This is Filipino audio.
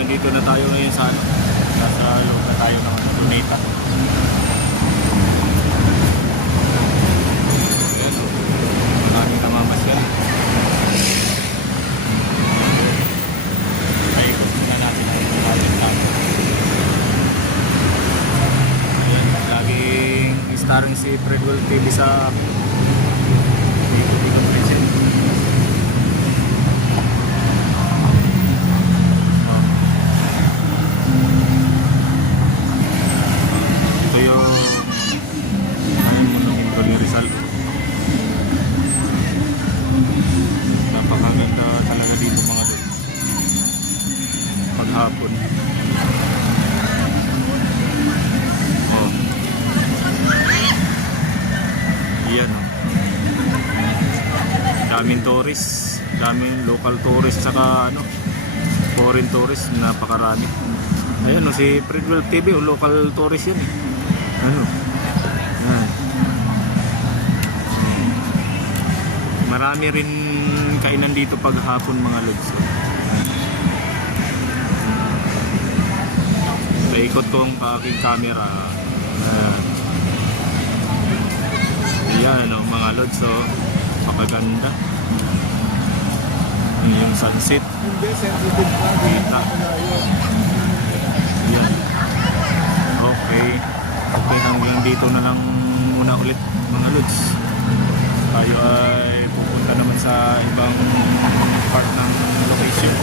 nandito na tayo ngayon sa ano, nasa loob na tayo ng Luneta. Ayan o, maraming namamasyal. Ay, gusto na natin ang maraming tao. Ayan, laging starring si Fredwell TV sa dito present. Napakaganda talaga dito mga tol paghapon. Oh. Yan oh. Daming tourist, daming local tourist saka ano, foreign tourist, napakarami. Ayan oh, si Fredwell TV o local tourist yan eh. Ano? Yan. Marami rin kainan dito paghapon mga lods. Paikot ko ang aking camera. Ayan o mga lods, so makaganda. Yung sunset. Kita. Ayan. Okay. Okay, hanggang dito na lang muna ulit mga lods. Tayo ay pupunta naman sa ibang part ng location.